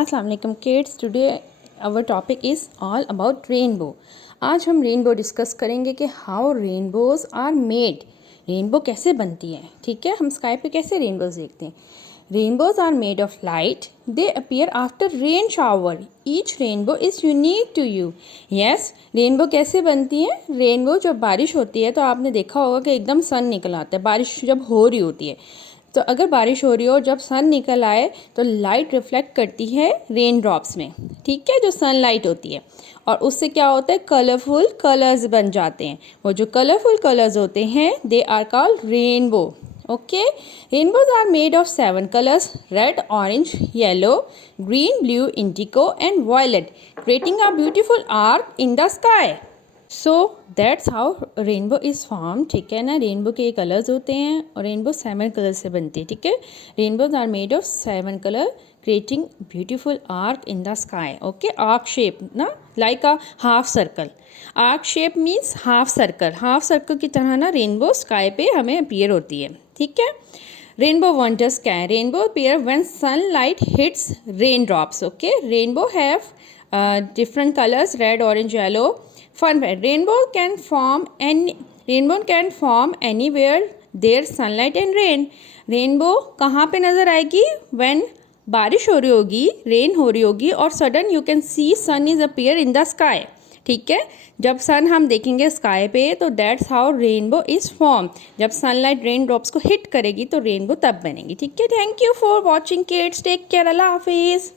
अस्सलाम वालेकुम kids, today our topic is all about rainbow. आज हम रेनबो डिस्कस करेंगे कि how rainbows are made, rainbow कैसे बनती है। ठीक है, हम स्काई पे कैसे रेनबोज देखते हैं। Rainbows are made of light, they appear after rain shower, each rainbow is unique to you. Yes, rainbow कैसे बनती है। रेनबो जब बारिश होती है तो आपने देखा होगा कि एकदम सन निकल आता है, बारिश जब हो रही होती है। तो अगर बारिश हो रही हो, जब सन निकल आए तो लाइट रिफ्लेक्ट करती है रेन ड्रॉप्स में। ठीक है, जो सनलाइट होती है, और उससे क्या होता है, कलरफुल कलर्स बन जाते हैं। वो जो कलरफुल कलर्स होते हैं they are called rainbow. Okay, rainbows are made of 7 colours, red, orange, yellow, green, blue, indigo and violet, creating a beautiful arc in the sky. So that's how rainbow is form. ठीक है ना, rainbow के colours होते हैं और rainbow 7 colour से बनती है। ठीक है, rainbows are made of 7 colour creating beautiful arc in the sky. Okay, arc shape ना, like a half circle. Arc shape means half circle, half circle की तरह ना रेनबो स्काई पे हमें अपीयर होती है। ठीक है, rainbow wonders can rainbow appear when sunlight hits raindrops. Okay, rainbow have different colors, red, orange, yellow. Fun fact, rainbow can form anywhere there's sunlight and rain. Rainbow कहाँ पे नज़र आएगी, when बारिश हो रही होगी, रेन हो रही होगी और sudden you can see sun is appear in the sky. ठीक है, जब सन हम देखेंगे स्काई पे तो that's how rainbow is form. जब सनलाइट रेन ड्रॉप्स को हिट करेगी तो रेनबो तब बनेगी। ठीक है, thank you for watching kids, take care, अल्लाह हाफिज़।